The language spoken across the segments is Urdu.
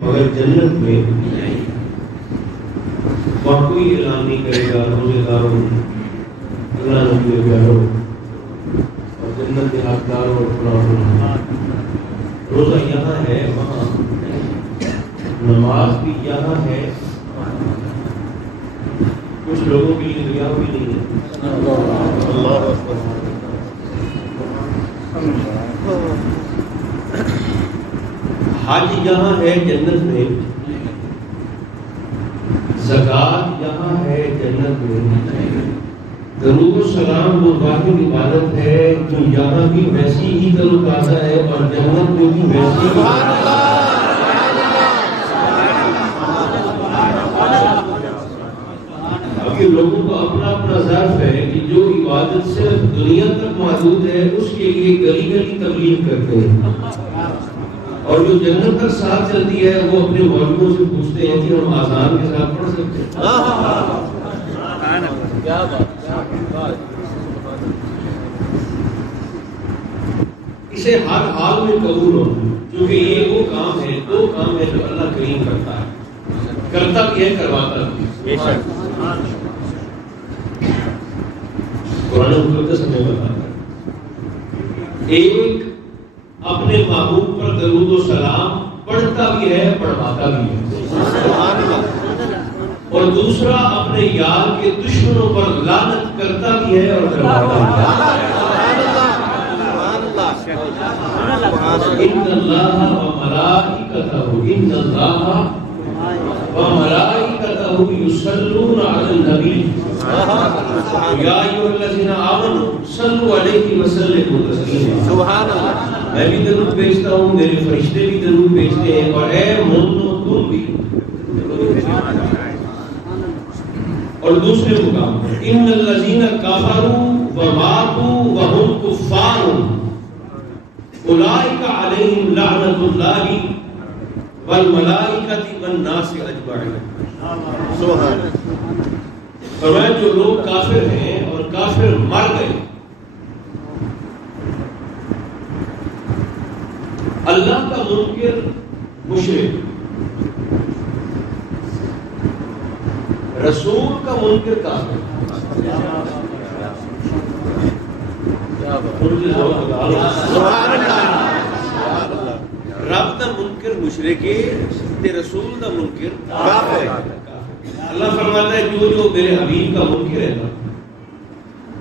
مگر جنت میں وہاں کوئی اعلان نہیں کرے گا روزے داروں اللہ نبی پیاروں اور جنت کے حقداروں اور فلاں روزہ یہاں ہے وہاں نماز بھی یہاں ہے کچھ لوگوں کے لیے تو یہاں بھی نہیں ہے اللہ اکبر حج یہاں ہے جنت میں زکات یہاں ہے جنت میں درود و سلام وہ واحد عبادت ہے جو یہاں بھی ویسی ہی تروتازہ ہے اور جنت میں بھی ویسی ہی اب یہ لوگوں کا اپنا اپنا ظرف ہے کہ جو عبادت صرف دنیا تک محدود ہے اس کے لیے گلی گلی تبلیغ کرتے ہیں اور جو جنت تک ساتھ چلتی ہے وہ اپنے مولویوں سے پوچھتے ہیں کہ ہم آزان کے ساتھ پڑھ سکتے ہیں اسے ہر حال میں قبول ہو کیونکہ یہ وہ کام ہے دو کام ہے جو اللہ کریم کرتا ہے کرتا بھی ہے کرواتا بھی قرآن مقدس ہمیں بتاتا ہے ایک اپنے محبوب پر درود و سلام پڑھتا بھی ہے پڑھواتا بھی ہے اور دوسرا اپنے یار کے دشمنوں پر لعنت کرتا بھی ہے اور کرواتا بھی ہے ان اللہ وملائکتہ یصلون علی النبی یا ایھا الذین آمنوا صلوا علیہ وسلموا تسلیما سبحان اللہ میں بھی درود بھیجتا ہوں میرے فرشتے بھی درود بھیجتے ہیں اور اے مومنو تم بھی اور دوسرے مقام ان الذین کفروا وماتوا وهم کفار اولئک علیہم لعنۃ اللہ والملائکۃ والناس اجمعین سبحان اللہ فرمایا جو لوگ کافر ہیں اور کافر مر گئے اللہ کا منکر مشرک رسول کا منکر کافر رب دا منکر مشرک تے رسول دا منکر کافر اللہ فرماتا ہے جو میرے حبیب کا منکر ہے نا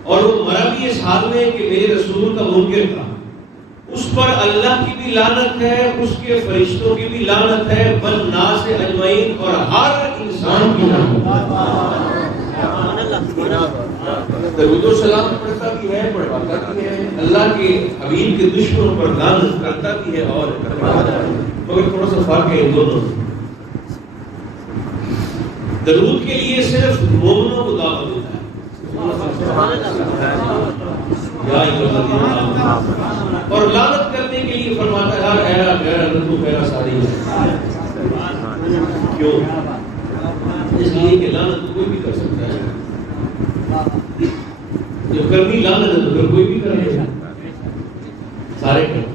اور وہ مرا بھی اس حال میں کہ میرے رسول کا منکر تھا اس پر اللہ کی بھی لعنت ہے اس کے فرشتوں کی بھی لعنت ہے والناس اجمعین اور ہر انسان کی لعنت درود و سلام پڑھتا بھی ہے پڑھواتا بھی ہے اللہ کے حبیب کے دشمنوں پر لعنت کرتا بھی ہے اور کرواتا ہے مگر تھوڑا سا فرق ہے ان دونوں درود کے لیے صرف مومنوں کو دعوت دیتا ہے اور لعنت کرنے کے لیے فرماتا ہے ہر ایرا غیرا لطو غیرا ساری کیوں اس لیے کہ لعنت کوئی بھی کر سکتا ہے جو کرنی لعنت ہے تو پھر کوئی بھی کرے سارے کرتے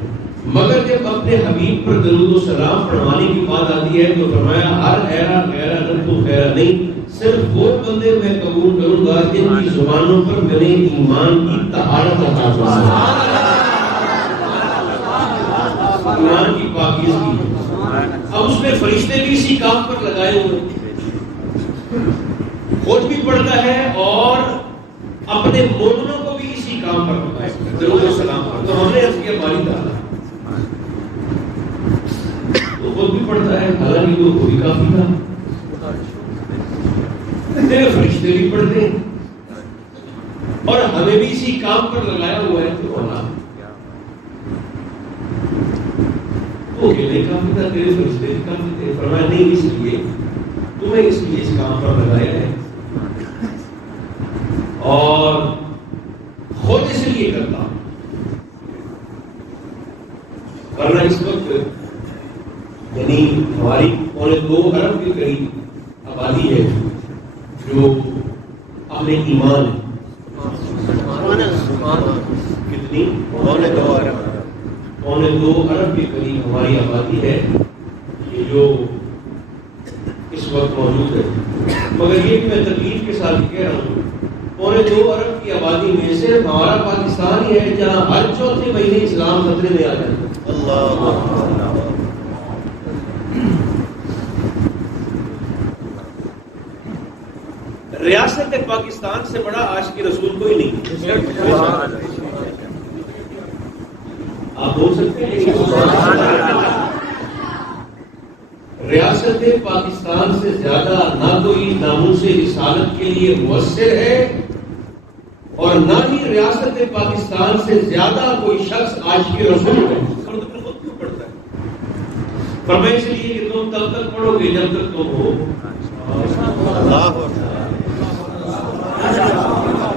مگر جب اپنے حبیب پر درود و سلام پڑھوانے کی بات آتی ہے تو فرمایا ہر ایرا غیرا لطو غیرا نہیں صرف وہ بندے میں قبول کروں گا جن کی زبانوں پر میں نے ایمان کی طہارت عطا فرمائی ایمان کی پاکیزگی اب اس میں فرشتے بھی اسی کام پر لگائے ہوئے خود بھی پڑھتا ہے اور اپنے مومنوں کو بھی اسی کام پر لگائے درود و سلام پر تو ہم نے عرض کیا باری تعالیٰ تو خود بھی پڑھتا ہے حالانکہ وہ بھی کافی تھا میرے فرشتے بھی پڑھتے ہیں اور ہمیں بھی اسی کام پر لگایا ہوا ہے تو اللہ وہ اکیلے کافی تھا تیرے فرشتے بھی کافی تھے فرمایا نہیں اس لیے تمہیں اس لیے اس کام پر لگایا ہے اور خود اس لیے کرتا ورنہ اس وقت یعنی ہماری 2.25 ارب کے قریب آبادی ہے جو اہل ایمان ہے کتنی 2.25 ارب کے قریب ہماری آبادی ہے جو اس وقت موجود ہے، مگر یہ بھی میں تکلیف کے ساتھ کہہ رہا ہوں، 2.25 ارب کی آبادی میں صرف ہمارا پاکستان ہی ہے جہاں ہر چوتھے مہینے اسلام خطرے میں آ جاتا ہے۔ ریاست پاکستان سے بڑا عاشق رسول کوئی نہیں۔ آپ بول سکتے ہیں ریاست پاکستان سے زیادہ نہ کوئی ناموس رسالت کے لیے مؤثر ہے اور نہ ہی ریاست پاکستان سے زیادہ کوئی شخص عاشق رسول ہے۔ خود کیوں پڑھتا ہے؟ فرمایا اس لیے کہ تم تب تک پڑھو گے جب تک تم ہو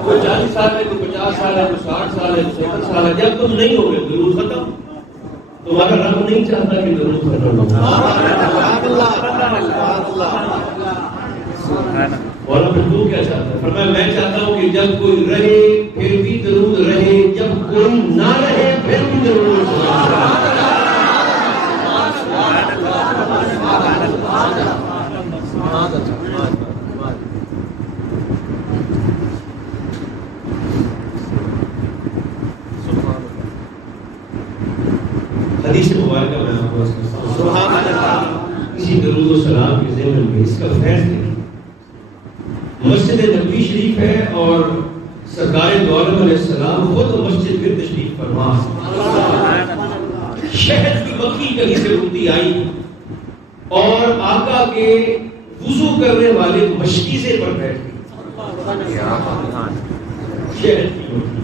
کوئی 40 سال ہے، کوئی 50 سال ہے، کوئی 60 سال ہے، کوئی 70 سال ہے، جب تم نہیں ہوگے درود ختم۔ تمہارا رب نہیں چاہتا کہ درود ختم ہو۔ مولا پھر تو کیا چاہتا ہے؟ فرمایا میں چاہتا ہوں کہ جب کوئی رہے پھر بھی درود رہے، جب کوئی نہ رہے پھر بھی درود رہے۔ حدیث مبارکہ میں آپ کو سبحان اللہ اسی درود و سلام کے ضمن میں اس کا فیض ہے۔ مسجد نبوی شریف ہے اور سرکار دو عالم علیہ السلام خود مسجد میں تشریف فرما، شہد کی مکھی کہیں سے اڑتی آئی اور آقا کے وضو کرنے والے مشکیزے پر بیٹھ گئی، شہد کی مکھی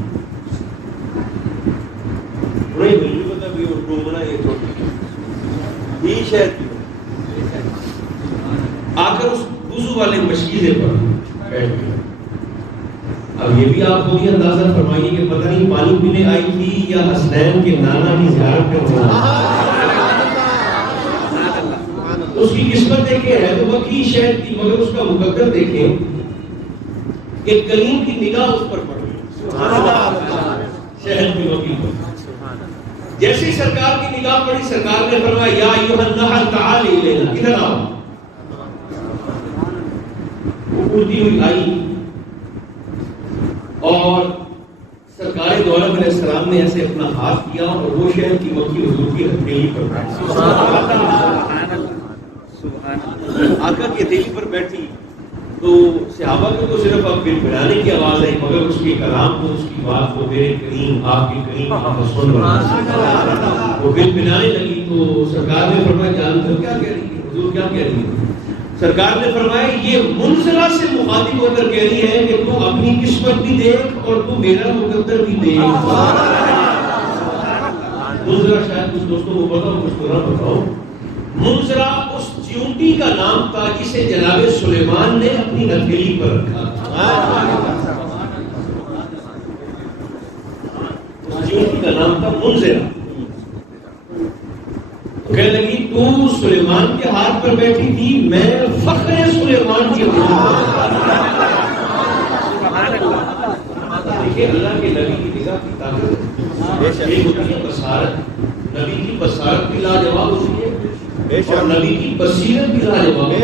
آ کر اس وضو والے مشکیزے پر بیٹھ گئے۔ اب یہ بھی آپ خود ہی اندازہ فرمائیے کہ پتہ نہیں پانی پینے آئی تھی یا حسنین کے نانا کی زیارت کرنا۔ اس کی قسمت دیکھیں ہے تو مکھی شہد کی، مگر اس کا مقدر دیکھیں کہ کلیم کی نگاہ اس پر پڑ گئی، شہد کی مکھی پر۔ جیسے سرکار کی نگاہ پڑی، سرکار نے فرمایا یا ایھا النحل تعالی الینا، ادھر آؤ۔ وہ اڑتی ہوئی آئی اور سرکار دو عالم علیہ السلام نے ایسے اپنا ہاتھ کیا اور وہ شہد کی مکھی حضور کی ہتھیلی پر بیٹھی، آقا کی ہتھیلی پر بیٹھی تو صحابہ کو تو صرف اب بڑھانے کی آواز آئی، مگر اس کے کلام کو، اس کی بات کو میرے کریم آپ کے کریم آپ سن رہا، وہ بل بنانے لگی تو سرکار نے فرمایا جانتے ہو کیا کہہ رہی ہے حضور، کیا کہہ رہی ہے؟ سرکار نے فرمایا یہ منزلہ سے مخاطب ہو کر کہہ رہی ہے کہ تو اپنی قسمت بھی دیکھ اور تو میرا مقدر بھی دیکھ۔ منزلہ شاید کچھ دوستوں کو پتا ہو، کچھ کو نہ بتاؤ۔ منزلہ اس چیونٹی کا نام تھا جسے جناب سلیمان نے اپنی ہتھیلی پر رکھا۔ اس چیونٹی کا نام تھا منزلہ۔ کہنے لگی تو سلیمان کے ہاتھ پر بیٹھی تھی، میں فخر سلیمان کی دیکھیں اللہ کے نبی کی نگاہ کی طاقت، ایک ہوتی ہے بصارت، نبی کی بصارت بھی لاجواب ہوتی ہے اور نبی کی بصیرت بھی لاجواب ہے۔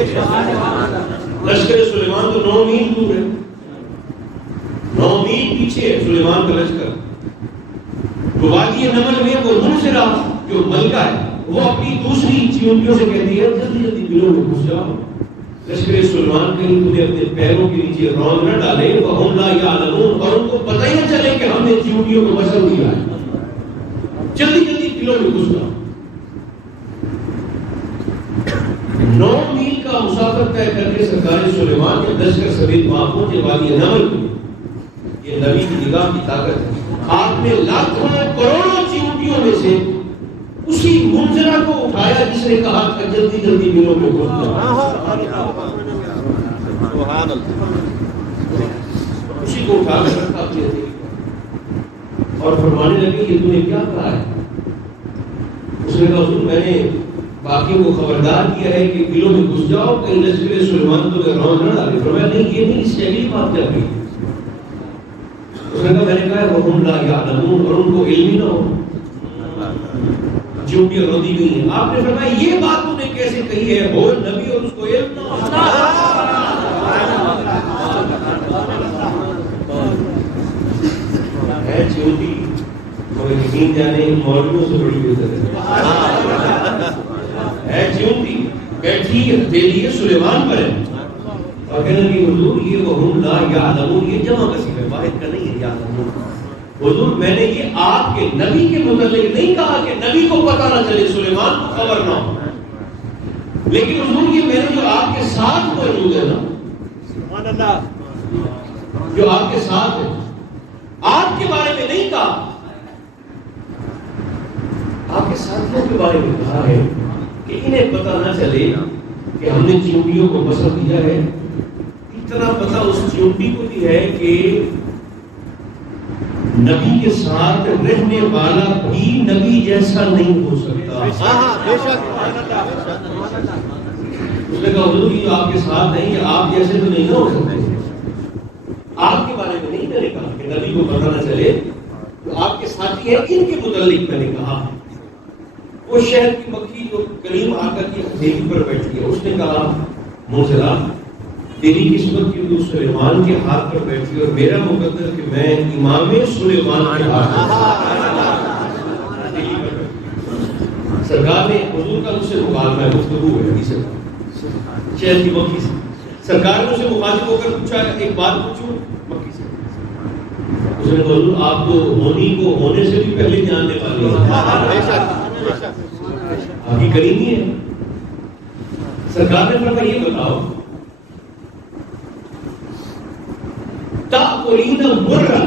لشکر سلیمان تو 9 میل دور ہے، 9 میل پیچھے ہے سلیمان کا لشکر۔ تو وادی نمل میں وہ منزلہ جو ملکہ ہے وہ اپنی دوسری چیونٹیوں سے کہتی ہے جلدی جلدی بلوں میں گھس جاؤ۔ لشکر سلیمان کہیں تمہیں اپنے پیروں کے نیچے رون نہ ڈالے وَهُمْ لَا يَعْلَمُونَ، اور ان کو پتہ ہی نہ چلے کہ ہم نے چیونٹیوں کو مسل دیا ہے، جلدی جلدی بلوں میں گھس جاؤ۔ 9 میل کا مسافر طے کر کے سرکار سلیمان کے لشکر سمیت وہاں پہنچے وادی نمل میں۔ یہ نبی کی نگاہ کی طاقت ہے۔ آپ نے لاکھوں کروڑوں چیونٹیوں میں سے اسی منزلہ کو اٹھایا جس نے کہا تھا جلدی جلدی بلوں میں گھس جاؤ، اسی کو اٹھا کر رکھا اپنی ہتھیلی پر اور فرمانے لگے یہ تم نے کیا کہا ہے؟ اس نے کہا حضور میں نے باقیوں کو خبردار کیا ہے کہ بلوں میں گھس جاؤ کہیں لشکر سلیمان تمہیں رون نہ ڈالے۔ فرمایا نہیں یہ نہیں، اس سے اگلی بات کیا کہی؟ اس نے کہا میں نے کہا وَهُمْ لَا يَعْلَمُونَ، اور ان کو علم ہی نہ ہو۔ چونٹیاں روندی گئی ہیں. آپ نے فرمایا یہ بات انہیں کیسے کہی ہے؟ ہو نبی اور اس کو علم نہ ہو. ہے چونٹی مگر یقین جانے مولویوں سے بڑی بہتر ہے چونٹی بیٹھی ہتھیلی سلیمان پر ہے اور کہنا کہ حضور یہ وہم لا یعلمون یہ جمع کثیر ہے واحد کا نہیں ہے. یعلمون حضور میں نے یہ آپ کے نبی کے متعلق نہیں کہا کہ نبی کو پتہ نہ چلے سلیمان کو خبر نہ ہو, لیکن حضور یہ میرے جو آپ کے ساتھ موجود ہے نا سبحان اللہ جو آپ کے ساتھ ہے آپ کے بارے میں نہیں کہا, آپ کے ساتھیوں کے بارے میں کہا ہے کہ انہیں پتہ نہ چلے کہ ہم نے چونٹیوں کو بسر دیا ہے. اتنا پتہ اس چونٹی کو بھی ہے کہ نبی کے ساتھ رہنے والا بھی نبی جیسا نہیں ہو سکتا. اس نے کہا حضور یہ آپ کے ساتھ نہیں, آپ جیسے تو نہیں ہو سکتے. آپ کے بارے میں نہیں میں نے کہا کہ نبی کو پتہ نہ چلے تو آپ کے ساتھی ہیں ان کے متعلق میں نے کہا. وہ شہر کی مکھی جو کریم آقا کی ہتھیلی پر بیٹھی ہے اس نے کہا موسیٰ تیری قسمت کی تو سلیمان کے ہاتھ پر بیٹھی اور میرا مقدر کہ میں امام سلیمان کے ہاتھ پر. سرکار نے حضور کا مجھ سے مکالمہ گفتگو ہے حدیث شہر کی مکھی سے. سرکار نے اسے مخاطب ہو کر پوچھا ایک بات پوچھوں مکھی سے. اس نے کہا حضور آپ تو ہونی کو ہونے سے بھی پہلے جاننے والے ہیں, آپ کی کریمی ہے. سرکار نے فرمایا یہ بتاؤ تأکلین مرا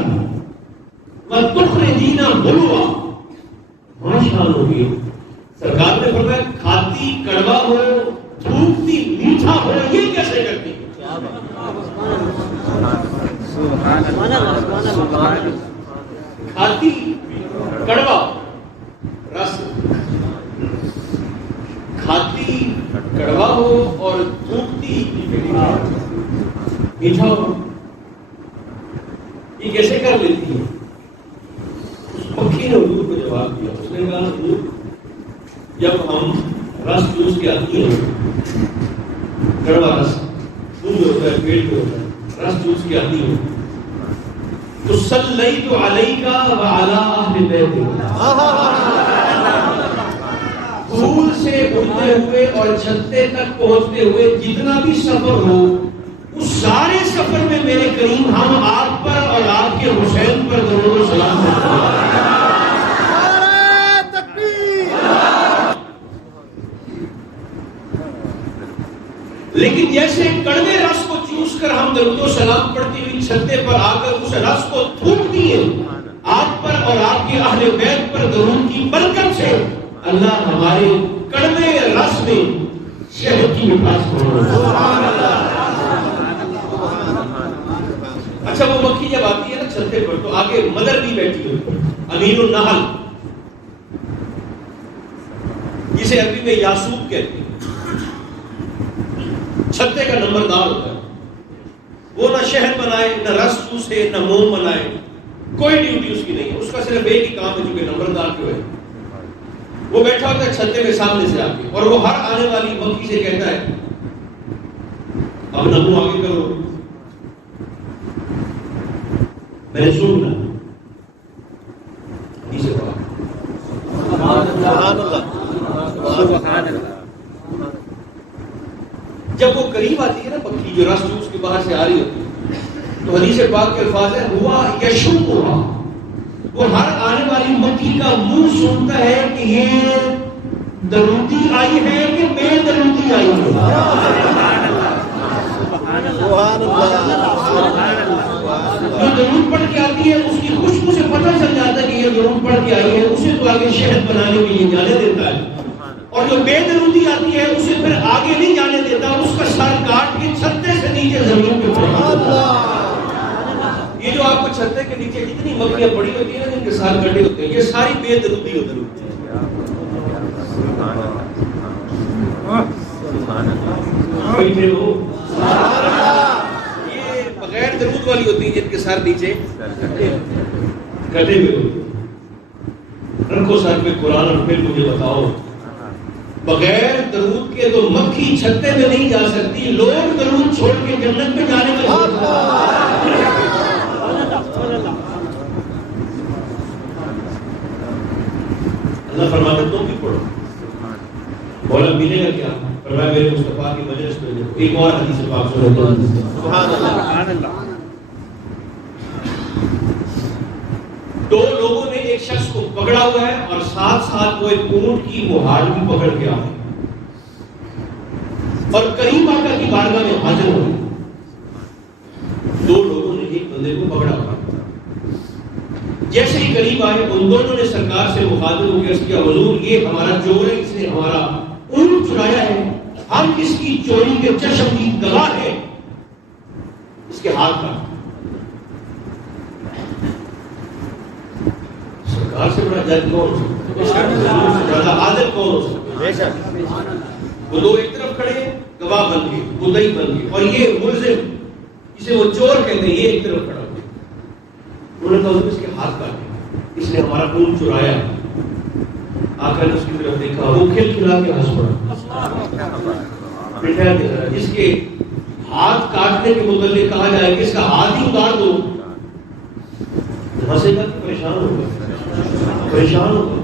وتخرجین بلوا ما شانہ. سرکار نے فرمایا کھاتی کڑوا ہو تھوکتی میٹھا ہو یہ کیسے کرتی؟ کھاتی کڑوا رس کھاتی کڑوا ہو اور تھوکتی میٹھا ہو یہ کیسے کر لیتی ہے؟ اس مکھی نے حضور کو جواب دیا. اس نے کہا حضور جب ہم رس چوس کے آتی ہیں کڑوا رس منہ میں ہوتا ہے پیٹ میں ہوتا ہے رس چوس کے آتی ہیں تو صلیت علیک وعلی اہل بیتک پھول سے اڑتے ہوئے اور چھتے تک پہنچتے ہوئے جتنا بھی سفر ہو اس سارے سفر میں میرے کریم ہم آپ پر اور آپ کے حسین پر درود و سلام کرتے ہیں. لیکن جیسے کڑوے رس کو چوس کر ہم درود و سلام پڑھتی ہوئی چھتے پر آ کر اس رس کو تھوک دیے آپ پر اور آپ کے اہل بیت پر درود کی برکت سے اللہ ہمارے کڑوے رس میں شہد کی مٹھاس چھوڑ. اچھا وہ مکھی جب آتی ہے نا چھتے پر تو آگے مدر بھی بیٹھی ہوئی امین النحل جسے عربی میں یاسوب کہتے ہیں. چھتے کا نمبردار ہوتا ہے, وہ نہ شہد بنائے نہ رس چوسے نہ موم بنائے, کوئی ڈیوٹی اس کی نہیں ہے. اس کا صرف ایک ہی کام ہے چونکہ نمبردار جو ہے وہ بیٹھا ہوتا ہے چھتے کے سامنے سے آ کے اور وہ ہر آنے والی مکھی سے کہتا ہے اب نمو آگے کرو میں نے سننا. جب وہ قریب آتی ہے نا پکھی جو رس چوس کے باہر سے آ رہی ہوتی ہے تو حدیث پاک کے الفاظ ہے ہوا یشوقھا, وہ ہر آنے والی مکھی کا منہ سنتا ہے کہ یہ درودی آئی ہے کہ بے درودی آئی ہے. جو درود پڑھ کے آتی ہے اس کی خوشبو سے پتہ چل جاتا ہے کہ یہ درود پڑھ کے آئی ہے, اسے تو آگے شہد بنانے کے لیے جانے دیتا ہے. اور جو بے درودی آتی ہے اسے پھر آگے نہیں جانے دیتا, اس کا سر کاٹ کے چھتے سے نیچے زمین پہ پڑا. یہ جو آپ کو چھتے کے نیچے جتنی مکھیاں پڑی ہوتی ہیں جن کے سر کٹے ہوتے ہیں یہ ساری بے درودی ہوتی ہے. یہ بغیر درود والی ہوتی ہیں جن کے سر نیچے کٹے ہوئے ہوتے ہیں. رکھو سر پہ قرآن اور پھر مجھے بتاؤ، بغیر درود کے تو مکھی چھتے میں نہیں جا سکتی، لوگ درود چھوڑ کے جنت میں جانے میں اللہ فرماتا تم بھی پڑھو، بولا ملے گا کیا؟ فرمایا میرے مصطفیٰ کی مجلس میں دیکھو۔ ایک اور حدیث پاک سنو، سبحان اللہ۔ دو لوگوں نے ایک شخص کو پکڑا ہوا ہے اور ساتھ ساتھ وہ ایک اونٹ کی مہاڑ بھی پکڑ کے آئے اور کریم آقا کی بارگاہ میں حاضر ہوئے۔ دو لوگوں نے ایک بندے کو پکڑا ہوا، جیسے ہی قریب آئے ان دونوں نے سرکار سے مخاطب ہو کے عرض کیا، حضور یہ ہمارا چور ہے، اس نے ہمارا اونٹ چرایا ہے، ہم اس کی چوری کے چشمدید گواہ ہیں، اس کے ہاتھ کا۔ سرکار سے بڑا جج کون ہو سکتا ہے؟ زیادہ عادل کون ہو سکتا ہے؟ وہ دو ایک طرف کھڑے گواہ بن گئے، مدعی بن گئے، اور یہ ملزم جسے وہ چور کہتے ہیں یہ ایک طرف کھڑا ہو گیا۔ انہوں نے کہا اس کے ہاتھ کاٹے، اس نے ہمارا خون چرایا۔ آقا نے اس کی طرف دیکھا، وہ کھل کھلا کے ہنس پڑا۔ جس کے ہاتھ کاٹنے کے متعلق کہا جائے کہ اس کا ہاتھ ہی اتار دو، ہنسے گا کہ پریشان ہوگا؟ پریشان ہوگا۔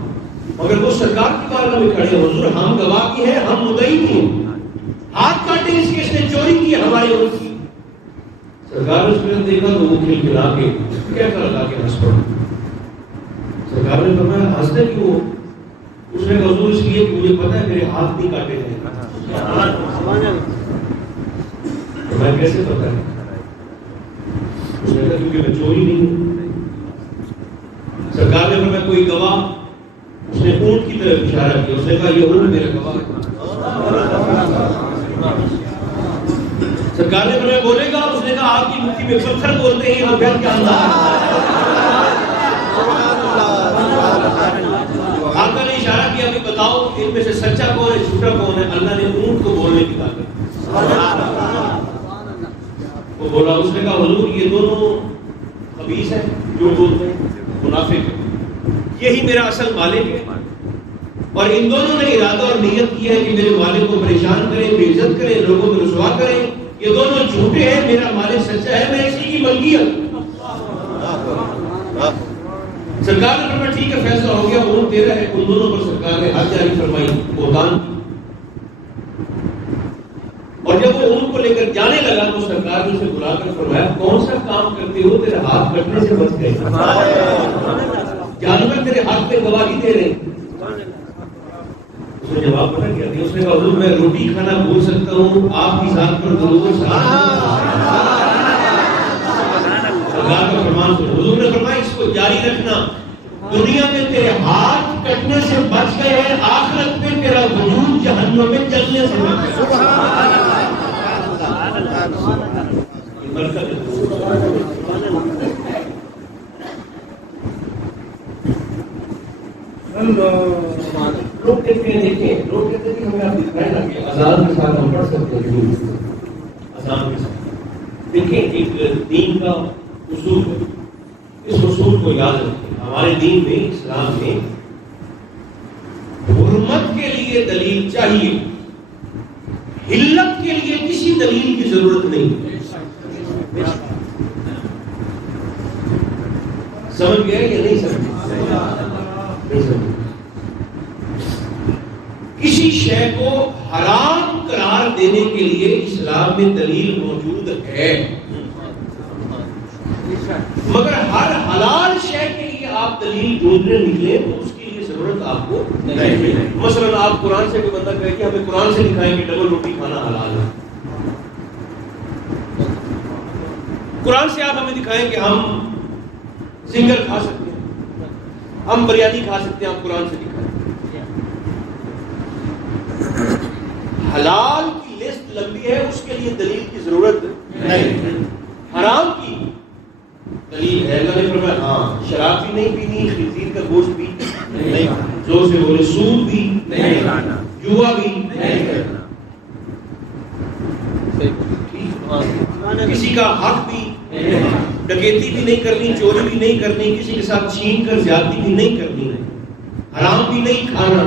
مگر وہ سرکار کی بارگاہ میں کھڑے، حضور ہم گواہ کی ہیں، ہم مدعی بھی ہیں، ہاتھ کاٹے اس کے، اس نے چوری کی ہمارے اونٹ کی۔ سرکار نے اس میں دیکھا تو وہ کھل کھلا کے کیا کر لگا کے ہنس پڑا۔ سرکار نے فرمایا ہنستے کیوں؟ اس نے کہا حضور اس لیے کہ مجھے پتا ہے میرے ہاتھ نہیں کاٹے گئے۔ میں کیسے پتا ہے؟ اس نے کہا کیونکہ میں چوری نہیں ہوں۔ سرکار نے فرمایا کوئی گواہ؟ اس نے اونٹ کی طرف اشارہ کیا، اس نے کہا یہ اونٹ میرا گواہ ہے۔ سرکار نے فرمایا بولے گا؟ اس نے کہا آپ کی مٹھی میں پتھر بولتے ہیں، وہ پھر کیا آقا نے اشارہ کیا کہ بتاؤ ان میں سے سچا کون ہے جھوٹا کون ہے؟ اللہ نے اونٹ کو بولنے کی طاقت۔ وہ بولا، اس نے کہا حضور یہ دونوں خبیث ہیں، جو بولتے ہیں منافق ہیں، یہی میرا اصل مالک ہے، اور ان دونوں نے ارادہ اور نیت کیا ہے کہ میرے مالک کو پریشان کریں، بے عزت کریں، لوگوں کو رسوا کریں۔ یہ دونوں جھوٹے ہیں، میرا مالک سچا ہے، میں اسی کی ملکیت۔ سرکار نے فرمایا ٹھیک ہے فیصلہ ہو گیا، اونٹ تیرا ہے۔ ان دونوں پر سرکار نے حد جاری فرمائی، بہتان کی۔ اور جب وہ اونٹ کو لے کر جانے لگا تو سرکار نے اسے بلا کر فرمایا کون سا کام کرتے ہو، تیرے ہاتھ کٹنے سے بچ گئے، جانور تیرے ہاتھ پہ گواہی دے رہے۔ اس نے جواب پتہ کیا دیا؟ اس نے کہا حضور میں روٹی کھانا بھول سکتا ہوں، آپ کی ذات پر درود و سلام۔ سرکار کا فرمان سنو، حضور نے فرمایا اس کو جاری رکھنا، دنیا میں تیرے ہاتھ کٹنے سے بچ گئے ہیں، آخرت میں تیرا وجود جہنم میں جلنے سے بچ گیا۔ لوگ کہتے ہیں دیکھیں، لوگ کہتے ہیں کہ ہمیں آپ دکھائیں نا کہ اذان کے ساتھ ہم پڑھ سکتے ہیں، اذان کے ساتھ دیکھیں ایک دین کا اصول ہے، اس اصول کو یاد رکھیں۔ ہمارے دین میں، اسلام میں حرمت کے لیے دلیل چاہیے، حلت کے لیے کسی دلیل کی ضرورت نہیں۔ سمجھ گئے یا نہیں سمجھ؟ کسی شے کو حرام قرار دینے کے لیے اسلام میں دلیل موجود ہے، مگر ہر حلال شے کے لیے آپ دلیل ڈھونڈنے نکلے تو اس کی ضرورت آپ کو نہیں۔ مثلا آپ قرآن سے کوئی بندہ کہے کہ ہمیں قرآن سے دکھائیں کہ ڈبل روٹی کھانا حلال ہے، قرآن سے آپ ہمیں دکھائیں کہ ہم سنگر کھا سکتے ہیں، ہم بریانی کھا سکتے ہیں، آپ قرآن سے دکھائیں۔ حلال کی لسٹ لمبی ہے، اس کے لیے دلیل کی ضرورت نہیں۔ حرام کی دلیل ہے، اللہ نے فرمایا ہاں شراب بھی نہیں پینی، خنزیر کا گوشت بھی نہیں، زور سے بولے سود بھی نہیں کھانا، جوا بھی نہیں کرنا، کسی کا حق بھی ڈکیتی بھی نہیں کرنی، چوری بھی نہیں کرنی، کسی کے ساتھ چھین کر زیادتی بھی نہیں کرنی، حرام بھی نہیں کھانا،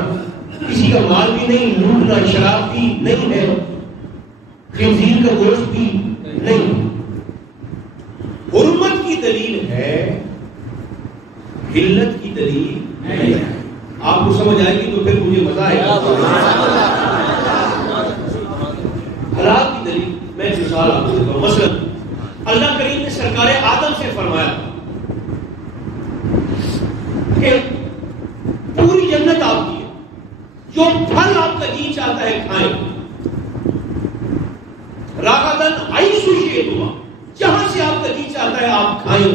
کسی کا مال بھی نہیں لوٹنا، شراب بھی نہیں ہے، خنزیر کا گوشت بھی نہیں۔ حرمت کی دلیل ہے، حلت کی دلیل نہیں ہے۔ آپ کو سمجھ آئے گی تو پھر مجھے مزہ آئے گا۔ حلال کی دلیل میں ایک مثال آپ کو دیتا ہوں۔ مثلا اللہ کریم نے سرکار آدم سے فرمایا کہ پوری جنت آپ کی ہے، جو پھل آپ کا جی چاہتا ہے کھائیں، راغدن حیث شئتما، جہاں سے آپ کا جی چاہتا ہے آپ کھائیں،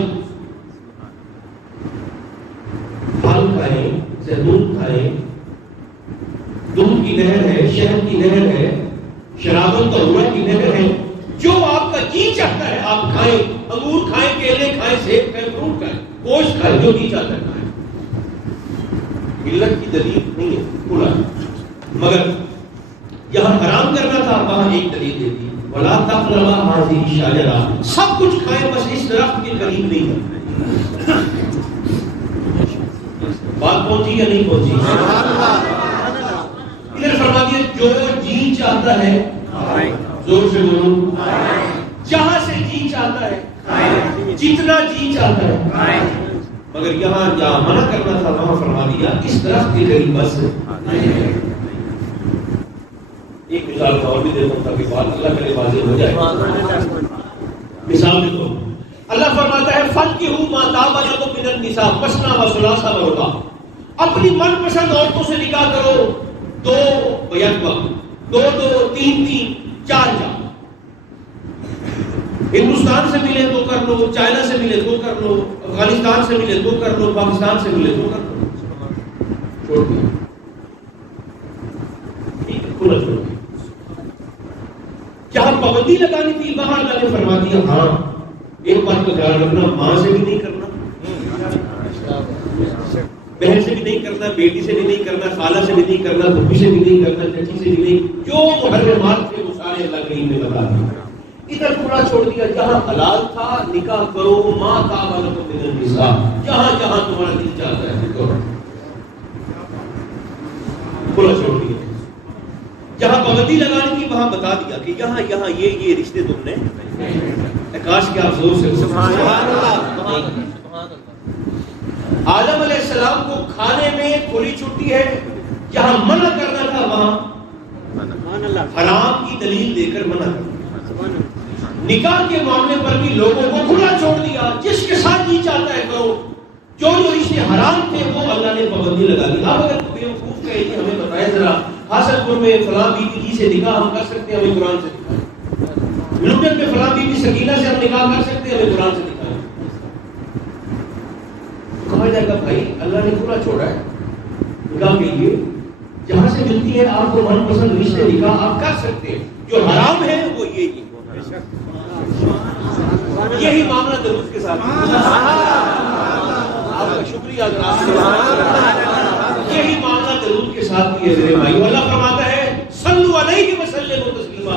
پھل کھائیں، زیتون کھائیں، دودھ کی نہر ہے، شہد کی نہر ہے، شراب طہورہ کی نہر ہے، جو آپ کا جی چاہتا ہے آپ کھائیں، انگور کھائیں، کیلے کھائیں، سیب کھائیں، فروٹ کھائیں، گوشت کھائیں، جو جی چاہتا ہے کھائیں۔ علت کی دلیل نہیں ہے کھلا، مگر جہاں حرام کرنا تھا وہاں ایک دلیل دیتی، وَلَا تَقْرَبَا هَٰذِهِ الشَّجَرَةَ، سب کچھ کھائیں بس اس درخت کے قریب نہیں ہے۔ بات پہنچی یا نہیں پہنچی؟ ادھر فرما دیا جو جی چاہتا ہے، زور سے بولو، جہاں سے جی چاہتا ہے، جتنا جی چاہتا ہے، مگر یہاں جہاں منع کرنا تھا وہاں فرما دیا اس درخت کے قریب بس۔ ایک مثال اور بھی دیتا ہوں تاکہ بات اللہ کرے واضح ہو جائے۔ مثال دیکھو، اللہ فرماتا ہے فَانكِحُوا مَا طَابَ لَكُم مِّنَ النِّسَاءِ مَثْنَىٰ وَثُلَاثَ وَرُبَاعَ، اپنی من پسند عورتوں سے نکاح کرو، دو بیک وقت، دو دو، تین تین، چار چار، ہندوستان سے ملے تو کر لو، چائنا سے ملے تو کر لو، افغانستان سے ملے تو کر لو، پاکستان سے ملے تو کر لو، چھوڑ دیا، کھلا چھوڑ دیا۔ جہاں پابندی لگانی تھی وہاں اللہ نے فرما دیا ہاں ایک بات کا خیال رکھنا، ماں سے بھی نہیں کرنا، بہن سے بھی نہیں کرنا، بیٹی سے بھی نہیں کرنا، خالہ سے بھی نہیں کرنا، پھوپھی سے بھی نہیں کرنا، چچی سے بھی نہیں، جو محرمات تھے وہ سارے اللہ کریم نے بتا دیے۔ ادھر کھلا چھوڑ دیا، جہاں حلال تھا نکاح کرو، ماں طاب لکم من النساء، جہاں جہاں تمہارا دل چاہتا ہے کرو، کھلا چھوڑ دیا۔ جہاں پابندی لگانی تھی وہاں بتا دیا کہ یہاں یہاں یہ رشتے تم نے، کاش کے آپ زور سے سبحان اللہ۔ آدم علیہ السلام کو کھانے میں کھلی چھٹی ہے، جہاں منع کرنا تھا وہاں حرام کی دلیل دے کر منع کرنا۔ نکاح کے معاملے پر بھی لوگوں کو کھلا چھوڑ دیا، جس کے ساتھ جی چاہتا ہے کرو، جو رشتے حرام تھے وہ اللہ نے پابندی لگا دی۔ آپ اگر بیوقوف کہے کہ ہمیں بتائیں ذرا حاصل پور میں فلاں بی بی جی سے نکاح ہم کر سکتے ہیں، ہمیں قرآن سے دکھائیں، لندن میں فلاں بی بی سکینہ سے ہم نکاح کر سکتے ہیں، ہمیں قرآن سے دکھائیں۔ کہا جائے گا بھائی اللہ نے کھلا چھوڑا ہے نکاح کے لیے، جہاں سے ملتی ہے آپ کو من پسند رشتے نکاح آپ کر سکتے ہیں، جو حرام ہے وہ یہی معاملہ درود کے ساتھ، آپ کا شکریہ جناب، یہی معاملہ درود کے ساتھ بھی ہے میرے بھائی۔ اللہ فرماتا ہے صلو علیہ وسلم تسلیما،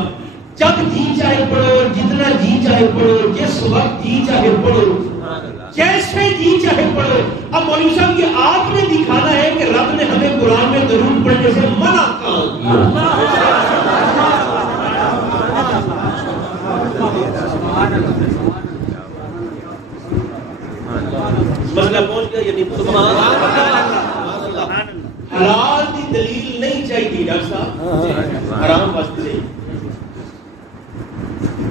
جب جی چاہے پڑھو، جتنا جی چاہے پڑھو، جس وقت جی چاہے پڑھو، جیسے جی چاہے پڑھو۔ اب مولوی صاحب یہ آپ نے دکھانا ہے کہ رب نے ہمیں قرآن میں درود پڑھنے سے منع کیا۔ مسئلہ پہنچ گیا یا نہیں؟ حلال کی دلیل نہیں چاہیے ڈاکٹر صاحب، حرام واسطے نہیں،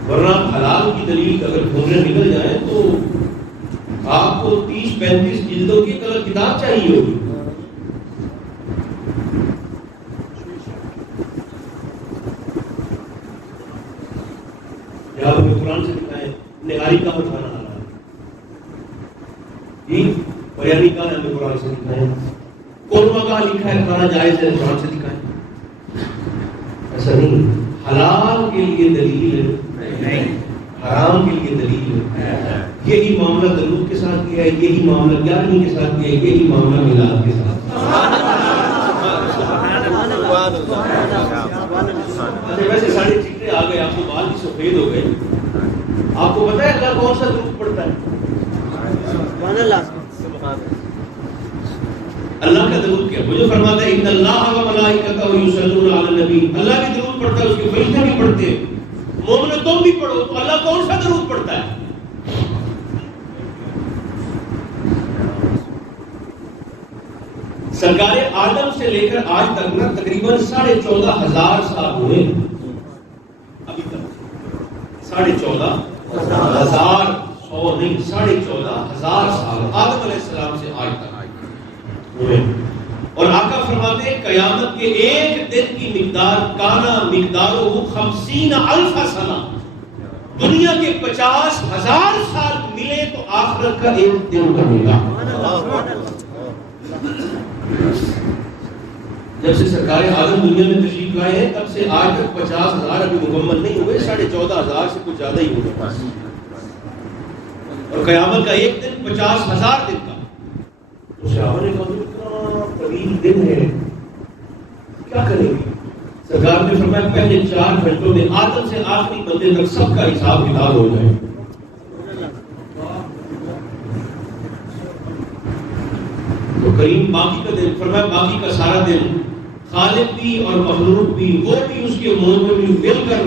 ورنہ حلال کی دلیل اگر ڈھونڈنے نکل جائے تو آپ کو 30-35 جلدوں کی کتاب چاہیے ہوگی۔ یا ہمیں قرآن سے دکھائیں نہاری کا کھانا حلال جی، بریانی کا ہمیں قرآن سے دکھائیں، قورمہ کا لکھا ہے کھانا جائز ہے قرآن سے دکھائیں۔ ایسا نہیں، حلال کے لیے دلیل نہیں، حرام کے لیے دلیل ہے۔ یہی معاملہ درود کے ساتھ کیا ہے، یہی معاملہ 11ویں کے ساتھ کیا ہے، یہی معاملہ میلاد کے ساتھ۔ ویسے ساڑھے چٹے آ گئے، آپ کو بال بھی سفید ہو گئے، آپ کو پتا ہے اللہ کون سا درود پڑتا ہے؟ اللہ کا درود کیا؟ وہ جو فرماتا ہے ان اللہ و ملائکتہ یصلون علی النبی، اللہ بھی درود پڑھتا ہے، اس کے فرشتے بھی پڑھتے ہیں، مومنو تم بھی پڑھو، تو اللہ کون سا درود پڑھتا ہے؟ سرکار عالم سے لے کر آج تک نا تقریباً 14,500 سال ہوئے، ابھی تک 14,500 100 نہیں 14,500 سال آدم علیہ السلام سے آج تک ہوئے۔ اور آقا فرماتے ہیں قیامت کے ایک دن کی مقدار کانا مقدارہ 50,000 سنہ، دنیا کے 50,000 سال ملے تو آخرت کا ایک دن بنے گا۔ جب سے سرکار عالم دنیا میں تشریف لائے ہیں تب سے آج تک 50,000 ابھی مکمل نہیں ہوئے، 14,500 سے کچھ زیادہ ہی ہوئے، اور قیامت کا ایک دن 50,000 دن کا۔ تو صحابہ نے کہا اتنا طویل دن ہے کیا کریں گے؟ سرکار نے فرمایا پہلے 4 گھنٹوں میں آدم سے آخری بندے تک سب کا حساب کتاب ہو جائے۔ تو کریم باقی کا دن، فرمایا باقی کا سارا دن خالق بھی اور مخلوق بھی، وہ بھی اس کے مومن بھی مل کر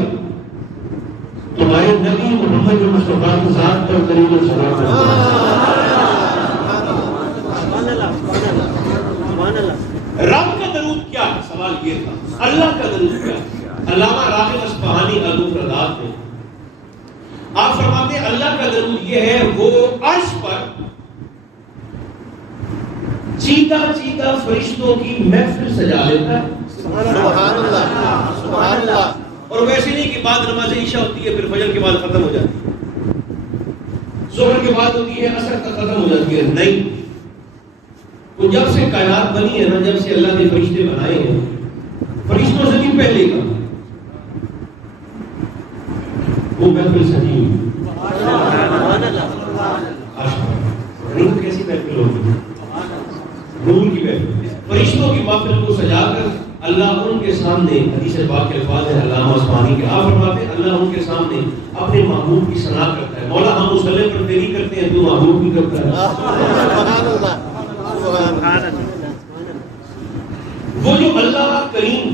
تمہارے نبی محمد مصطفیٰ کے ساتھ پر کریم صلوات رب کا درود کیا ہے؟ سوال یہ تھا اللہ کا درود کیا ہے؟ علامہ راغب اصفہانی المفردات میں آپ فرماتے ہیں اللہ کا درود یہ ہے وہ عرش پر چیتا چیتا فرشتوں کی محفل سجا لیتا ہے، سبحان اللہ سبحان اللہ، اور ویسے نہیں کہ بعد نماز عشاء ہوتی ہے پھر فجر کے بعد ختم ہو جاتی ہے، ظہر کے بعد ہوتی ہے عصر تک ختم ہو جاتی ہے، نہیں، تو جب سے کائنات بنی ہے نا، جب سے اللہ نے فرشتے بنائے ہیں، فرشتوں سے بھی پہلے کا وہ محفل سجی ہوئی، سبحان اللہ، کیسی محفل ہوگی؟ نور کی محفل، فرشتوں کی محفل کو سجا کر اللہ ان کے سامنے، حدیث پاک کے الفاظ ہیں علامہ اصفہانی کے، آپ فرماتے ہیں اللہ ان کے سامنے اپنے محبوب کی ثنا کرتا ہے، مولا ہم مصلی پر تیری کرتے ہیں تو محبوب بھی کرتا ہے، سبحان اللہ۔ وہ جو اللہ کریم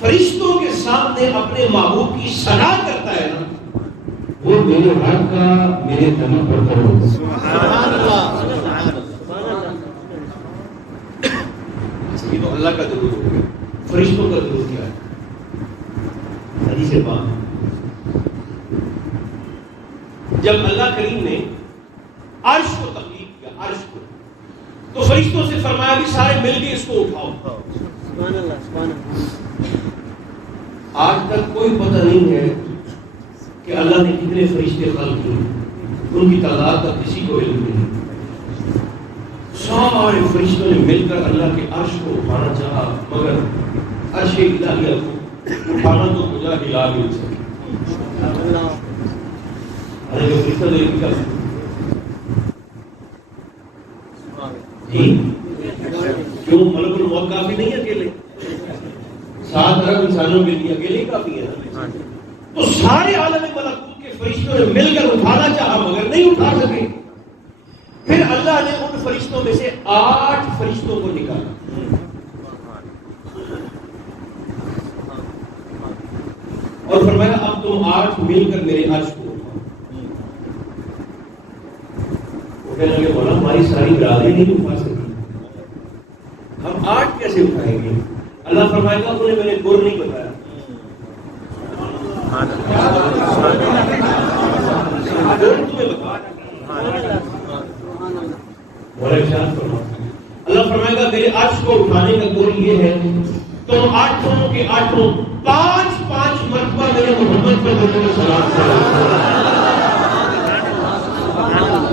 فرشتوں کے سامنے اپنے محبوب کی ثنا کرتا ہے نا، وہ میرے رب کا میرے نبی پر کرو، سبحان اللہ۔ یہ تو اللہ کا درود ہو گیا، فرشتوں کا درود کیا ہے؟ حدیث پاک جب اللہ کریم نے عرش کو تخلیق کیا، عرش کو، تو فرشتوں سے فرمایا بھی سارے مل کے اس کو اٹھاؤ، سبحان اللہ سبحان اللہ۔ آج تک کوئی پتہ نہیں ہے کہ اللہ نے کتنے فرشتے خلق کیے، ان کی تعداد کا کسی کو علم نہیں، سارے فرشتوں نے مل کر اللہ کے عرش کو اٹھانا چاہا، مگر عرش الہیہ کو اٹھانا تو خدا ہلا بھی نہیں سکے، ارے فرشتہ نے کیا جی کیوں ملک الموت کافی نہیں اکیلے، 7 ارب انسانوں کے لیے اکیلے کافی ہے نا، تو سارے عالم ملکوت کے فرشتوں نے مل کر اٹھانا چاہا مگر نہیں اٹھا سکے، پھر اللہ نے ان فرشتوں میں سے 8 فرشتوں کو نکالا، اور فرمایا اب تم 8 مل کر میرے عرش کو اٹھاؤ۔ وہ کہنے لگے مولا ہماری ساری برادری نہیں اٹھا سکی، ہم 8 کیسے اٹھائیں گے؟ اللہ فرمائے گا انہیں میں نے گر نہیں بتایا، تمہیں بتا، اللہ فرمائے گا میرے عرش کو اٹھانے کا گول یہ ہے تم 8 کے 8 5 مرتبہ میرے محمد پر درود و سلام کرو۔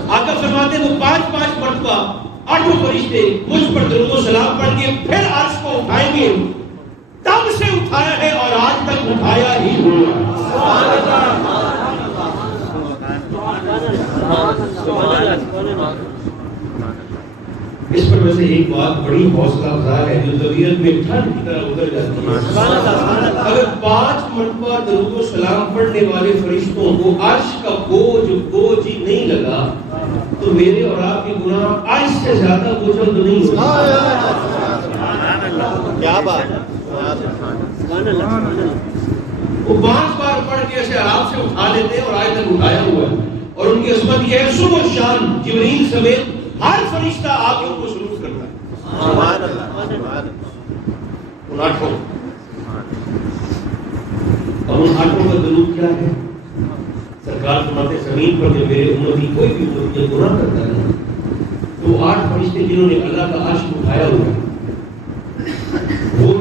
آقا فرماتے ہیں وہ 5 مرتبہ 8 فرشتے مجھ پر درود و سلام پڑھ کے پھر عرش کو اٹھائیں گے، تب سے اٹھایا ہے اور آج تک اٹھایا ہی ہوا۔ اس پر ویسے ایک بات بڑی حوصلہ افزا ہے جو طبیعت میں ٹھنڈ کی طرح اتر جاتی ہے، اگر 5 مرتبہ درود و سلام پڑھنے والے فرشتوں کو عرش کا بوجھ ہی نہیں لگا تو میرے اور آپ کے گناہ آج سے زیادہ بوجھل تو نہیں ہوگا. کیا بات. وہ 5 بار پڑھ کے ایسے آرام سے اٹھا لیتے ہیں اور آج تک اٹھایا ہوا ہے. اور ان کی عظمت یہ ہے صبح و شام جبرائیل سمیت ہر فرشتہ آپ کو سلوک کرتا ہے. سبحان اللہ. ان 8 اور ان 8 کا درود کیا ہے؟ سرکار فرماتے زمین پر جب میرے امتی کوئی بھی امتی جب گناہ کرتا ہے تو 8 فرشتے جنہوں نے اللہ کا عرش اٹھایا ہوا ہے وہ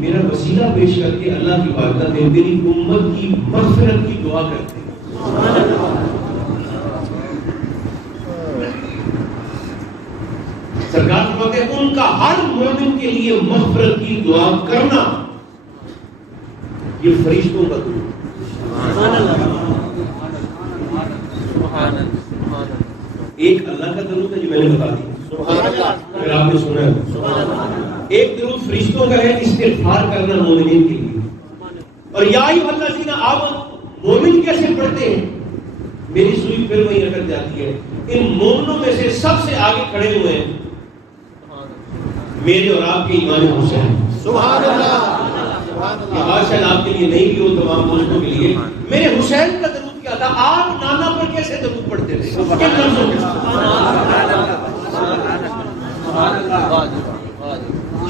میرا وسیلہ پیش کر کے اللہ کی بارگاہ میں میری امت کی مغفرت کی دعا کرتے ہیں. سرکار فرماتے ہیں ان کا ہر مومن کے لیے مغفرت کی دعا کرنا یہ فرشتوں کا درود. ایک اللہ کا درود ہے جو میں نے بتا دیا اگر آپ نے سنا ہے. ایک درود فرشتوں کا ہے استغفار کرنا مومنین کے لیے. اور یا ایھا الذین آمنوا مومن کیسے پڑھتے ہیں؟ میری سوئی پھر وہیں اٹک جاتی ہے. ان مومنوں میں سے سب سے آگے کھڑے ہوئے ہیں میرے اور آپ کے امام حسین. سبحان اللہ. یہ بات شاید آپ کے لیے نہیں بھی ہو تمام دوستوں کے لیے. میرے حسین کا درود کیا تھا؟ آپ نانا پر کیسے درود پڑھتے تھے؟ کن لفظوں کے ساتھ؟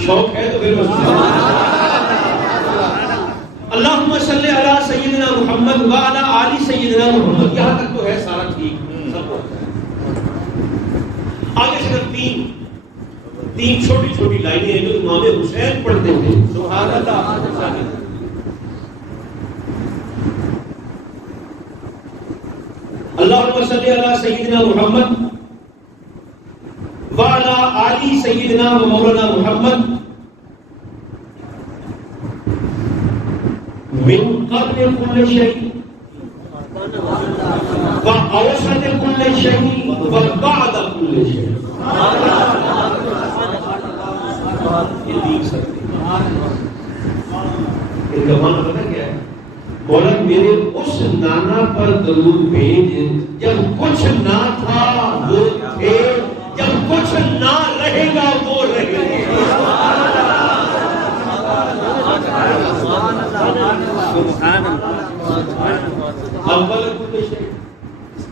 شوق ہے تو پھر اللہم صلی علی سیدنا محمد وعلی آل سیدنا محمد. یہاں تک تو ہے سارا ٹھیک. آگے صرف تین چھوٹی چھوٹی لائنیں ہیں جو امام حسین پڑھتے تھے. سبحان اللہ. اللہم صلی علی سیدنا محمد وعلی آل سیدنا و مولانا محمد من قبل كل شيء وأوسط كل شيء وبعد كل شيء. یہ دیکھ سکتے ہیں ان کا معنی پتہ کیا ہے؟ مولا میرے اس نانا پر درود بھیج جب کچھ نہ تھا وہ تھے، جب کچھ نہ رہے گا وہ رہے گا. اول کل شيء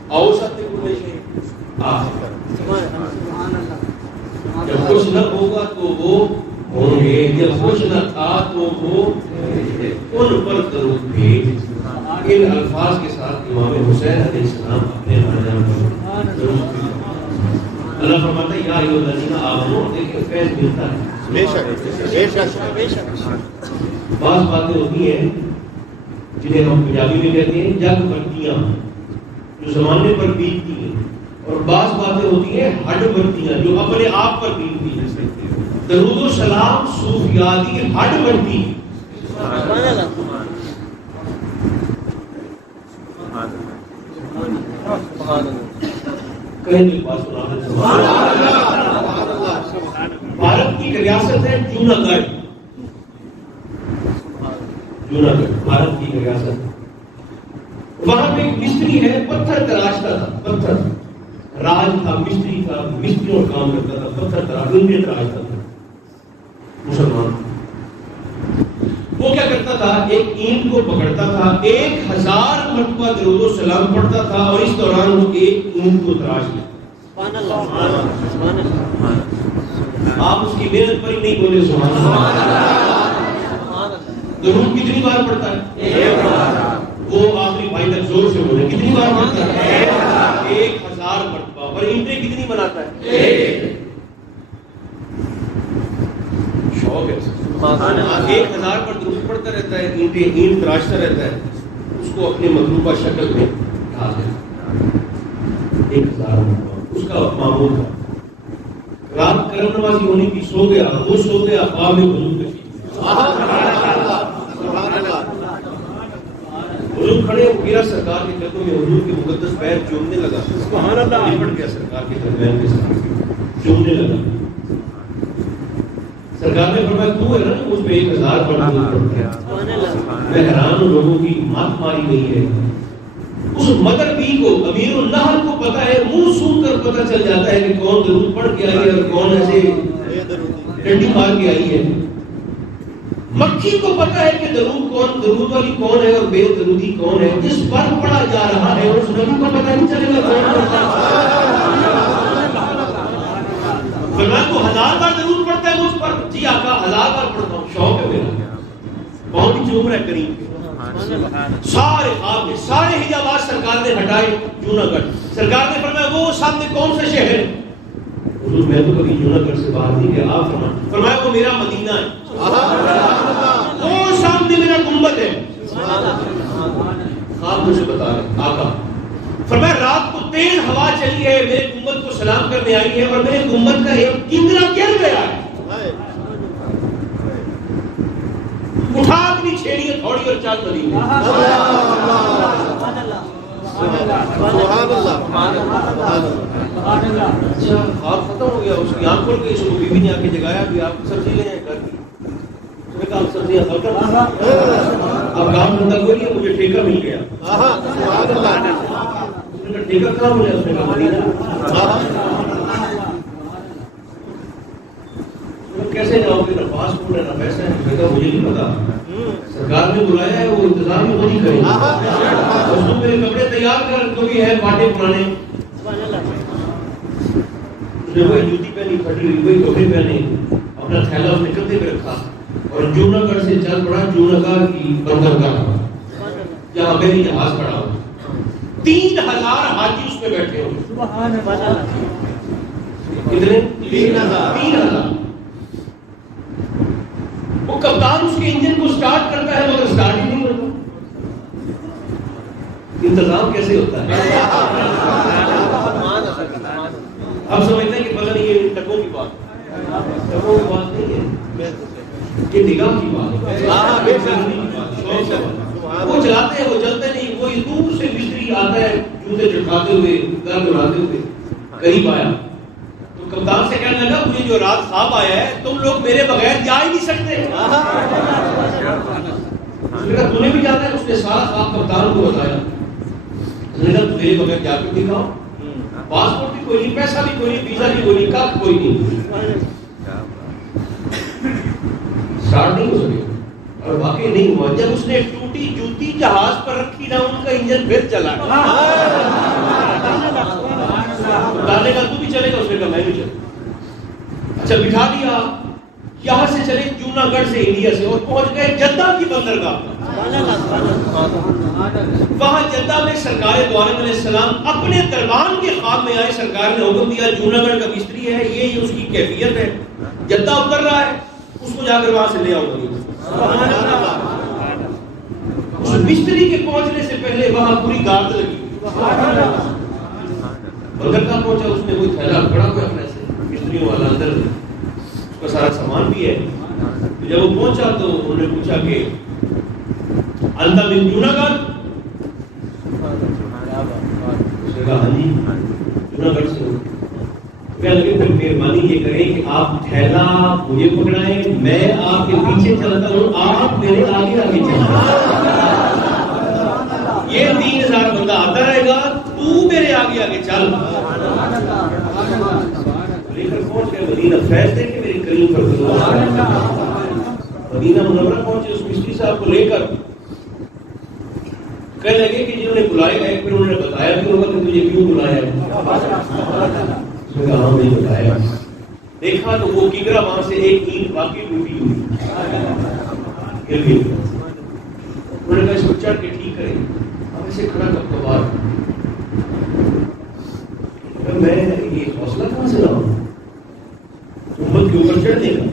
اوسط کل شيء آخر. جب کچھ نہ ہوگا تو وہ ہوں گے، جب کچھ نہ تھا تو وہ ان پر درود بھیج. ان الفاظ کے ساتھ امام حسین علیہ السلام اپنے والدین پر درود بھیج. اللہ فرماتا ہے یا ایھا الذین آمنوا. دیکھیں فیض ملتا ہے. بے شک بے شک بے شک. بعض باتیں ہوتی ہیں جنہیں ہم پنجابی میں کہتے ہیں جگ برتیاں جو زمانے پر بیتتی ہیں، اور بعض باتیں ہوتی ہیں ہڈ برتیاں جو اپنے آپ پر بیتتی ہیں. درود و سلام صوفیاتی ہڈ برتی ہے. کہیں بھی بات سنا بھارت کی ایک ریاست ہے جوناگڑھ. بھارت کی ایک ریاست ہے. وہاں پہ ایک مستری ہے پتھر تراشتا تھا. پتھر راج تھا، مستری تھا، مستریوں کام کرتا تھا، پتھر تراشتا تھا. مسلمان وہ کیا کرتا تھا؟ ایک اینٹ کو پکڑتا تھا، 1000 مرتبہ درود و سلام پڑھتا تھا اور اس دوران وہ ایک اینٹ کو تراش لیا. آپ اس کی محنت پر ہی نہیں بولے سبحان اللہ. درود کتنی بار پڑھتا ہے؟ وہ آخری بھائی تک زور سے بولے کتنی بار پڑھتا ہے؟ 1000 مرتبہ. اور اینٹیں کتنی بناتا ہے؟ شوق ہے. 1000 پر درود پڑھتا رہتا ہے، اینٹ تراشتا رہتا ہے، اس کو اپنے مطلوبہ شکل میں ڈال دیتا ہے. 1000 مرتبہ اس کا معمول تھا. رات کرم نمازی ہونے کی سو گیا، وہ سو گیا خواب میں حضور کشید. حضور کھڑے ہو گیا سرکار کے قدموں میں، حضور کے مقدس پیر چومنے لگا. سبحان اللہ. لپٹ گیا سرکار کے درمیان کے ساتھ چومنے لگا. سرکار نے فرمایا تو ہے نا مجھ پہ 1000 پر درود پڑھتا ہے. میں حیران ہوں لوگوں کی مات ماری گئی ہے. اس مدر بی کو، امیر النحل کو پتا ہے، منہ سون کر پتا چل جاتا ہے کہ کون درود پڑھ کے آئی ہے اور کون ایسے ڈنڈی مار کے آئی ہے. مکھی کو پتا ہے کہ درود والی کون ہے اور بے درودی کون ہے. جس پر پڑھا جا رہا ہے اس نبی کو پتا نہیں چلے گا کون پڑھتا ہے. فرمایا تو 1000 بار درود پڑھتا ہے مجھ پر؟ جی آقا 1000 بار پڑھتا ہوں، شوق ہے میرا. بہت ہی چوم رہا کریم. سارے خواب میں سارے حجابات سرکار نے ہٹائے. جوناگڑھ سرکار نے فرمایا وہ سامنے کون سے شہر ہے؟ حضور میں تو کبھی جوناگڑھ سے باہر نہیں گیا. آپ فرمایا وہ میرا مدینہ ہے. وہ سامنے میرا گنبد ہے. خواب مجھے بتا رہے آقا. فرمایا رات کو تیز ہوا چلی ہے، میرے گنبد کو سلام کرنے آئی ہے اور میرے گنبد کا ایک کنگرا گر گیا ہے. اٹھا اپنی چھیڑی تھوڑی اور چال مدینے. اچھا خواب ختم ہو گیا، اس کی آنکھ کھل گئی. اس کو بیوی نے آ کے جگایا بھی آپ سبزی لے آئے گھر کی. اس نے کہا سبزیاں ختم، اب کام دھندا کوئی نہیں، مجھے ٹھیکہ مل گیا. اس نے کہا ٹھیکہ کہاں ملا؟ اس نے کہا مدینہ. کیسے جاؤ گے؟ نہ پاسپورٹ ہے نہ پیسہ ہے. میں کہا مجھے نہیں پتا، سرکار نے بلایا ہے، وہ انتظام ہی وہی کرے. اس کو میرے کپڑے تیار کر، جو بھی ہے پاٹے پرانے. اس نے وہی جوتی پہنی پھٹی ہوئی، وہی کپڑے پہنے، اپنا تھیلا اس نے کندھے پہ رکھا اور جوناگڑھ سے چل پڑا جوناگڑھ کی بندرگاہ جہاں میری جہاز پڑا ہو. 3000 حاجی اس پہ بیٹھے ہو. کتنے؟ 3000. وہ کپتان اس کے انجن کو سٹارٹ کرتا ہے مگر سٹارٹ ہی نہیں ہوتا. انتظام کیسے ہوتا ہے؟ اب سمجھتے ہیں کہ پتہ نہیں یہ ٹکوں کی بات ہے. ٹکوں کی بات نہیں ہے، یہ نگاہ کی بات ہے. وہ چلاتے ہیں، وہ چلتے نہیں. وہ دور سے مستری آتا ہے جوتے چٹکاتے ہوئے، گھر بناتے ہوئے، قریب آیا تو کپتان سے کہنے لگا مجھے جو رات خواب آیا ہے تم لوگ میرے بغیر جا ہی نہیں سکتے. اس نے کہا تو نے بھی جاتا ہے؟ اس نے سارا خواب کپتان کو بتایا. اس نے کہا تو میرے بغیر جا کے دکھاؤ. پاسپورٹ بھی کوئی نہیں، پیسہ بھی کوئی نہیں، ویزا بھی کوئی نہیں، کب کوئی نہیں. سٹارٹ نہیں ہو سکے اور واقعی نہیں ہوا. جب اس نے ٹوٹی جوتی جہاز پر رکھی نا ان کا انجن پھر چلا. بتانے کا تو بھی چلے گا؟ اس نے کہا میں بھی چلوں. اچھا بٹھا دیا. یہاں سے چلے جوناگڑھ سے انڈیا سے اور پہنچ گئے جدہ کی بندرگاہ. وہاں جدہ میں سرکار دو عالم علیہ السلام اپنے دربان کے خواب میں آئے. سرکار نے حکم دیا جوناگڑھ کا مستری ہے، یہ اس کی کیفیت ہے، جدہ اتر رہا ہے، اس کو جا کر وہاں سے لے آؤ. اس مستری کے پہنچنے سے پہلے وہاں پوری گارد لگی. بندرگاہ پہنچا، اس نے کوئی تھیلا پڑا ہوا اپنے سے مستریوں والا اندر، اس کا سارا سامان بھی ہے. جب وہ پہنچا تو انہوں نے پوچھا کہ انت من جوناگڑھ؟ اس نے کہا ہاں جی جوناگڑھ سے ہوں. کہنے لگے پھر مہربانی یہ کریں کہ آپ تھیلا مجھے پکڑائیں، میں آپ کے پیچھے چلتا ہوں، آپ میرے آگے آگے چلیں. یہ 3000 بندہ آتا رہے گا، تو میرے آگے آگے چل. لے کر پہنچ گئے مدینہ. فیض دے کے میری کریم پر مدینہ منورہ پہنچے. اس مستری صاحب کو لے کر کہنے لگے کہ جنہوں نے بلایا ہے، پھر انہوں نے بتایا بھی ہوگا کہ تجھے کیوں بلایا ہے. اس نے کہا ہم نہیں بتایا. دیکھا تو وہ کنگرا وہاں سے ایک اینٹ واقعی ٹوٹی ہوئی گر گئی. انہوں نے کہا اس کو چڑھ کے ٹھیک کریں. اب اسے کھڑا کب تو بات میں یہ حوصلہ کہاں سے لاؤں امت کے اوپر چڑھنے کا.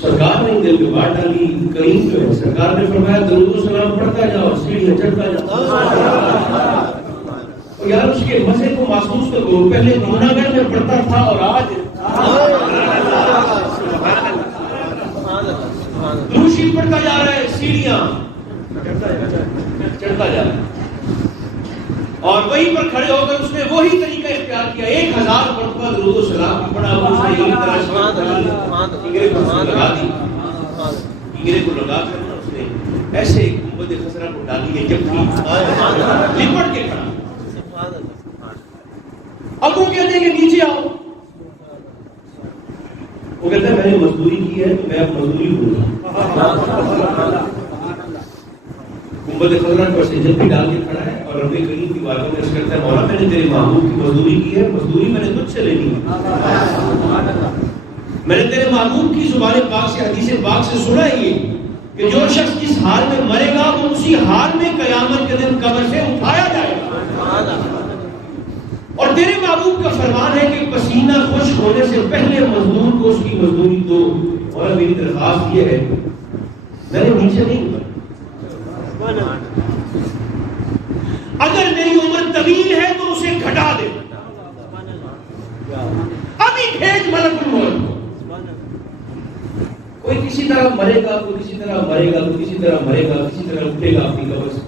سرکار نے دل میں بات ڈالی. کریم جو ہے سرکار نے فرمایا درود و سلام پڑھتا جاؤ، سیڑھیاں چڑھتا جاؤ. اور یار اس کے مزے کو محسوس کرو. پہلے جوناگڑھ میں پڑھتا تھا اور آج دوشی پڑھتا جا رہا ہے، سیڑھیاں چڑھتا جا رہا ہے. اور وہیں پر کھڑے ہو کر اس نے وہی طریقہ اختیار کیا. 1000 مرتبہ درود و سلام بھی پڑھا. اس نے ایک طرح سے کنگرے کو لگا دی. کنگرے کو لگا کر اس نے نے ایسے گنبد خضرا کو ڈالی ہے جب لپٹ کے کھڑا. اب وہ کہتے ہیں کہ نیچے آؤ. وہ کہتا ہے میں نے مزدوری کی ہے تو میں اب مزدوری دوں گا. گنبد خضرا کو ایسے جب بھی ڈال کے کھڑا ہے اور رب کریم کی باتوں میں کرتا ہے مولا میں نے تیرے محبوب کی مزدوری کی ہے, مزدوری میں نے تجھ سے لینی ہے. میں نے تیرے محبوب کی زبان پاک سے حدیث پاک سے سنا ہے یہ کہ جو شخص جس حال میں مرے گا وہ اسی حال میں قیامت کے دن قبر سے اٹھایا جائے گا. اور تیرے محبوب کا فرمان ہے کہ پسینہ خشک ہونے سے پہلے مزدور کو اس کی مزدوری دو. اور میری درخواست یہ ہے میں نے نیچے نہیں اترا. اگر میری عمر طویل ہے تو اسے گھٹا دے, ابھی بھیج ملک الموت. کوئی کسی طرح مرے گا, کوئی کسی طرح مرے گا, کوئی کسی طرح مرے گا, کسی طرح اٹھے گا اپنی قبر سے.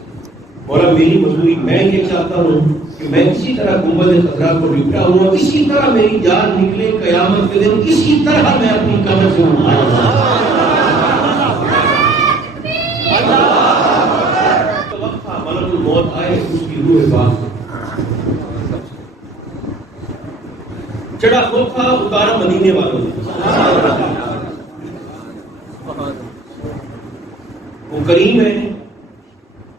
مولا میری مزدوری میں یہ چاہتا ہوں کہ میں کسی طرح گنبد خضرا کو لپٹا ہوں, اسی طرح میری جان نکلے قیامت کے دن, اسی طرح میں اپنی قبر سے اٹھاؤں. ملک الموت آئے, اس کی روح پاک چڑھا خود تھا, اتارا مدینے والوں نے. وہ کریم ہے,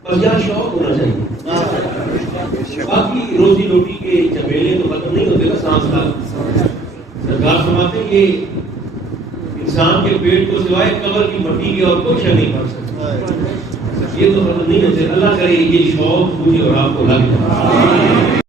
بس یہاں شوق ہونا چاہیے. باقی روزی روٹی کے جھمیلے تو ختم نہیں ہوتے نا سانس کا. سرکار فرماتے ہیں کہ انسان کے پیٹ کو سوائے قبر کی مٹی کے اور کوئی شے نہیں بھر سکتا. یہ تو ختم نہیں ہوتے. اللہ کرے یہ شوق مجھے اور آپ کو لگ جائے.